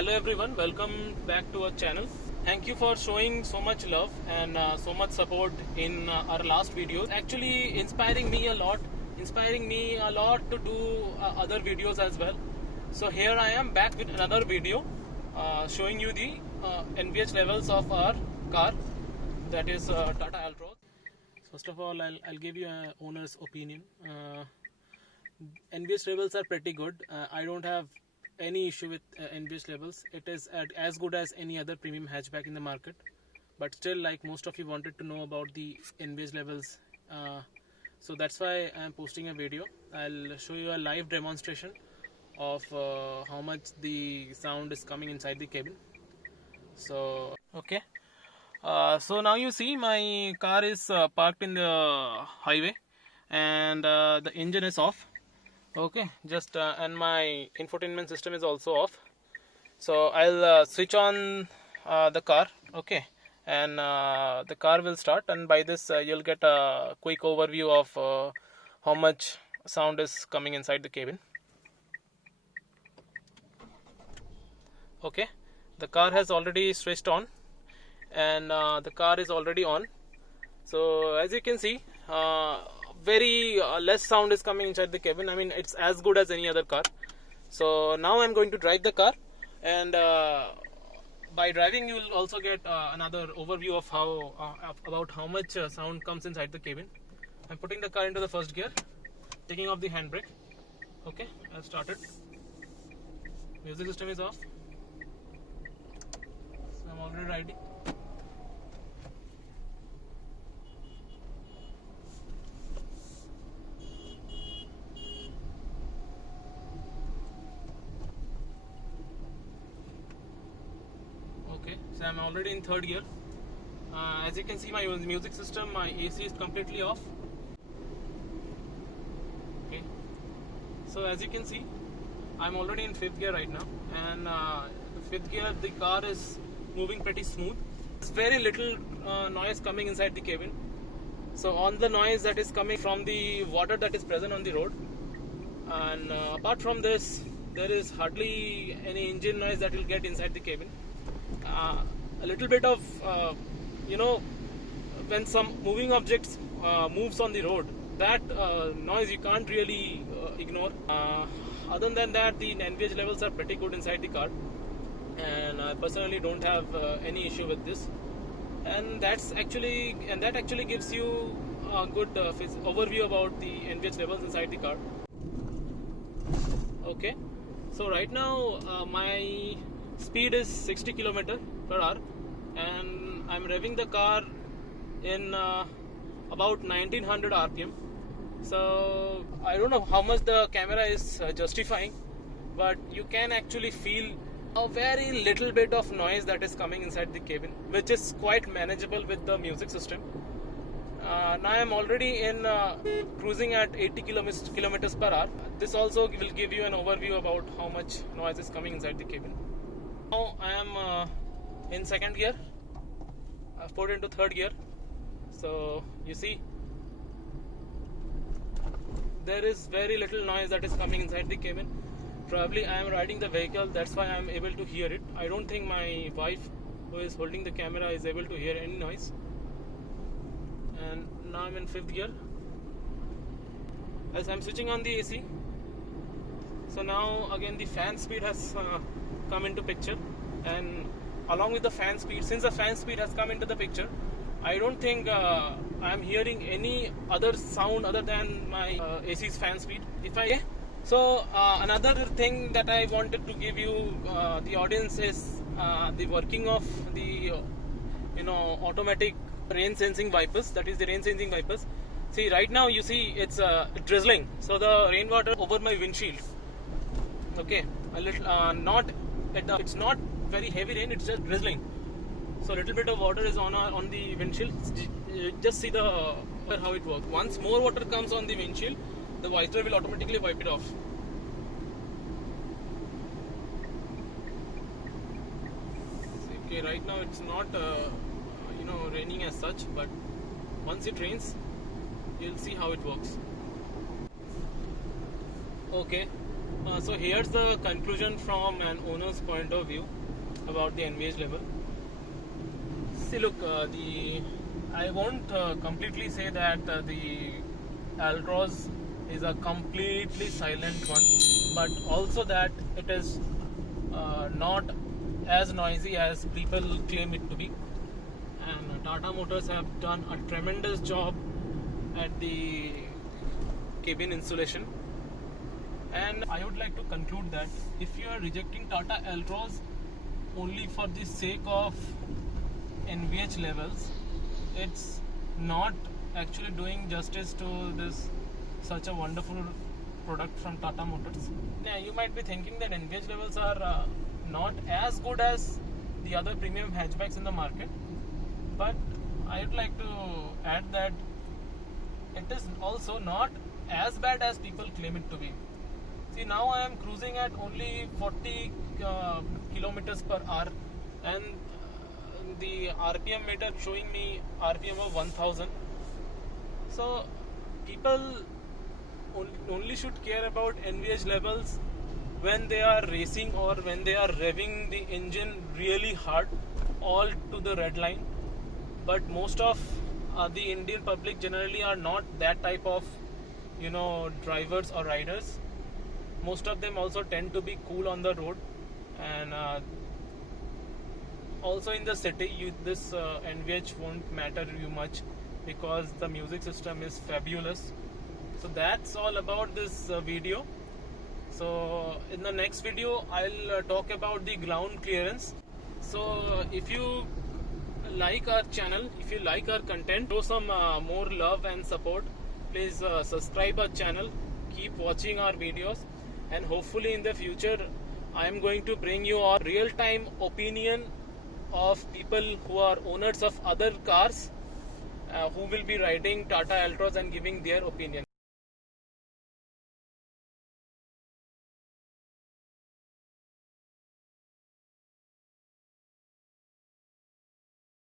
Hello everyone, welcome back to our channel. Thank you for showing so much love and so much support in our last video. Actually inspiring me a lot to do other videos as well. So here I am back with another video showing you the NVH levels of our car, that is Tata Altroz. First of all, I'll give you an owner's opinion. NVH levels are pretty good. I don't have any issue with NVH levels. It is as good as any other premium hatchback in the market. But still, like most of you wanted to know about the NVH levels, so that's why I am posting a video. I'll show you a live demonstration of how much the sound is coming inside the cabin. So okay. So now you see my car is parked in the highway and the engine is off. Okay, just and my infotainment system is also off. So I'll switch on the car. Okay, and the car will start, and by this you'll get a quick overview of how much sound is coming inside the cabin. Okay, the car has already switched on, and the car is already on. So as you can see, very less sound is coming inside the cabin. I mean, it's as good as any other car. So now I'm going to drive the car, and by driving you will also get another overview of about how much sound comes inside the cabin. I'm putting the car into the first gear, taking off the handbrake. Okay, I've started. Music system is off. So I'm already riding. Okay, so I'm already in third gear. As you can see, my music system, my AC is completely off. Okay, so as you can see, I'm already in fifth gear right now, and the fifth gear, the car is moving pretty smooth. There's very little noise coming inside the cabin. So on the noise that is coming from the water that is present on the road, and apart from this, there is hardly any engine noise that will get inside the cabin. A little bit of when some moving objects moves on the road, that noise you can't really ignore. Other than that, the NVH levels are pretty good inside the car, and I personally don't have any issue with this. And that actually gives you a good overview about the NVH levels inside the car. Okay, so right now my speed is 60 km/h, and I'm revving the car in about 1900 RPM. So I don't know how much the camera is justifying, but you can actually feel a very little bit of noise that is coming inside the cabin, which is quite manageable with the music system. Now I'm already in cruising at 80 km/h. This also will give you an overview about how much noise is coming inside the cabin. Now I am in second gear. I've put into third gear. So you see, there is very little noise that is coming inside the cabin. Probably I am riding the vehicle, that's why I am able to hear it. I don't think my wife, who is holding the camera, is able to hear any noise. And now I'm in fifth gear. As I'm switching on the AC, so now again the fan speed has come into picture, and along with the fan speed, since the fan speed has come into the picture, I don't think I'm hearing any other sound other than my AC's fan speed. So another thing that I wanted to give you the audience is the working of the automatic rain sensing wipers, that is the rain sensing wipers. See, right now you see it's drizzling, so the rainwater over my windshield. Okay, a little it's not very heavy rain, it's just drizzling. So a little bit of water is on the windshield. Just see how it works. Once more water comes on the windshield, the visor will automatically wipe it off. Okay, right now it's not raining as such, but once it rains, you'll see how it works. Okay, So here's the conclusion from an owner's point of view about the NVH level. See, look, I won't completely say that the Altroz is a completely silent one, but also that it is not as noisy as people claim it to be. And Tata Motors have done a tremendous job at the cabin insulation. And I would like to conclude that if you are rejecting Tata Altroz only for the sake of NVH levels, it's not actually doing justice to this such a wonderful product from Tata Motors. Now you might be thinking that NVH levels are not as good as the other premium hatchbacks in the market, but I would like to add that it is also not as bad as people claim it to be. See, now I am cruising at only 40 kilometers per hour, and the RPM meter showing me RPM of 1000. So people only should care about NVH levels when they are racing or when they are revving the engine really hard, all to the red line. But most of the Indian public generally are not that type of drivers or riders. Most of them also tend to be cool on the road, and also in the city this NVH won't matter you much because the music system is fabulous. So that's all about this video. So in the next video I'll talk about the ground clearance. So if you like our channel, if you like our content, show some more love and support. Please subscribe our channel, keep watching our videos, and hopefully in the future I am going to bring you a real-time opinion of people who are owners of other cars who will be riding Tata Altroz and giving their opinion.